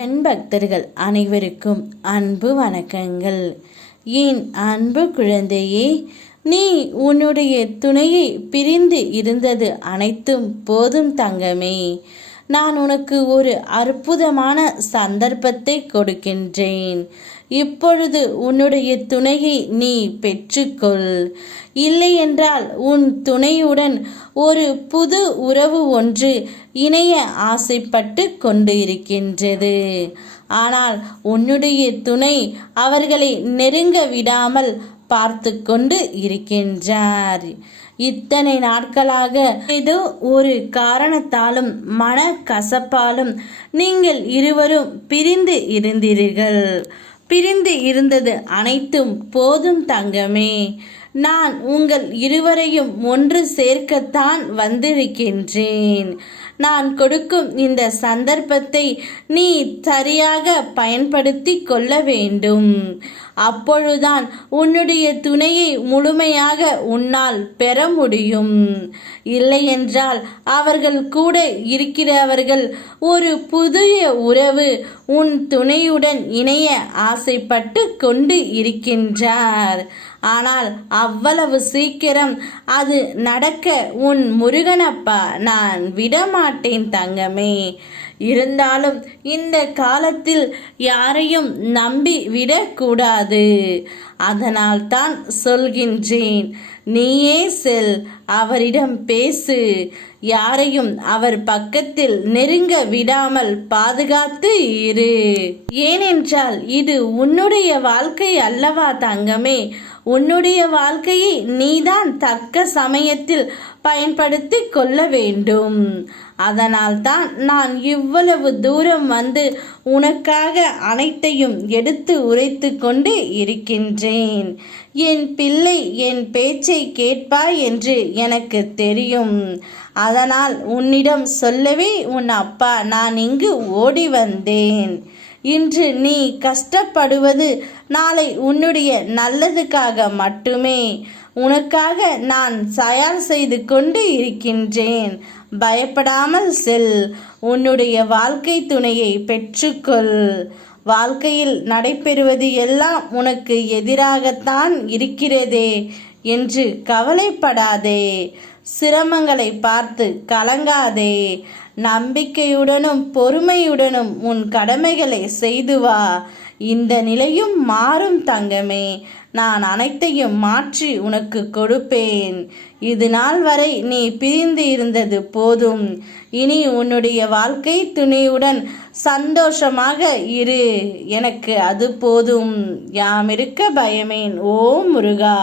என் பக்தர்கள் அனைவருக்கும் அன்பு வணக்கங்கள். என் அன்பு குழந்தையே, நீ உன்னுடைய துணையை பிரிந்து இருந்தது அனைத்தும் போதும் தங்கமே. நான் உனக்கு ஒரு அற்புதமான சந்தர்ப்பத்தை கொடுக்கின்றேன். இப்பொழுது உன்னுடைய துணையை நீ பெற்றுக்கொள். இல்லையென்றால் உன் துணையுடன் ஒரு புது உறவு ஒன்று இணைய ஆசைப்பட்டு கொண்டு இருக்கின்றது. ஆனால் உன்னுடைய துணை அவர்களை நெருங்க விடாமல் பார்த்து கொண்டு இருக்கின்றார். இத்தனை நாட்களாக ஏதோ ஒரு காரணத்தாலும் மன கசப்பாலும் நீங்கள் இருவரும் பிரிந்து இருந்தீர்கள். பிரிந்து இருந்தது அனைத்தும் போதும் தங்கமே. நான் உங்கள் இருவரையும் ஒன்று சேர்க்கத்தான் வந்திருக்கின்றேன். நான் கொடுக்கும் இந்த சந்தர்ப்பத்தை நீ சரியாக பயன்படுத்தி கொள்ள வேண்டும். அப்பொழுதுதான் உன்னுடைய துணையை முழுமையாக உன்னால் பெற முடியும். இல்லையென்றால் அவர்கள் கூட இருக்கிறவர்கள் ஒரு புதிய உறவு உன் துணையுடன் இணைய ஆசைப்பட்டு கொண்டு இருக்கின்றார். ஆனால் அவ்வளவு சீக்கிரம் அது நடக்க உன் முருகனப்பா நான் விடமாட்டேன் தங்கமே. இருந்தாலும் இந்த காலத்தில் யாரையும் நம்பி விடக்கூடாது. அதனால் தான் சொல்கின்றேன், நீயே செல், அவரிடம் பேசு. யாரையும் அவர் பக்கத்தில் நெருங்க விடாமல் பாதுகாத்து இரு. ஏனென்றால் இது உன்னுடைய வாழ்க்கை அல்லவா தங்கமே. உன்னுடைய வாழ்க்கையை நீதான் தக்க சமயத்தில் பயன்படுத்தி கொள்ள வேண்டும். அதனால் தான் நான் இவ்வளவு தூரம் வந்து உனக்காக அனைத்தையும் எடுத்து உரைத்து கொண்டு இருக்கின்றேன். என் பிள்ளை என் பேச்சை கேட்பாய் என்று எனக்கு தெரியும். அதனால் உன்னிடம் சொல்லவே உன் அப்பா நான் இங்கு ஓடி வந்தேன். இன்று நீ கஷ்டப்படுவது நாளை உன்னுடைய நல்லதுக்காக மட்டுமே. உனக்காக நான் தயார் செய்து கொண்டு இருக்கின்றேன். பயப்படாமல் செல். உன்னுடைய வாழ்க்கை துணையை பெற்றுக்கொள். வாழ்க்கையில் நடைபெறுவது எல்லாம் உனக்கு எதிராகத்தான் இருக்கிறதே என்று கவலைப்படாதே. சிரமங்களை பார்த்து கலங்காதே. நம்பிக்கையுடனும் பொறுமையுடனும் உன் கடமைகளை செய்து வா. இந்த நிலையும் மாறும் தங்கமே. நான் அனைத்தையும் மாற்றி உனக்கு கொடுப்பேன். இது நாள் வரை நீ பிரிந்து இருந்தது போதும். இனி உன்னுடைய வாழ்க்கை துணையுடன் சந்தோஷமாக இரு. எனக்கு அது போதும். யாமிருக்க பயமேன். ஓ முருகா.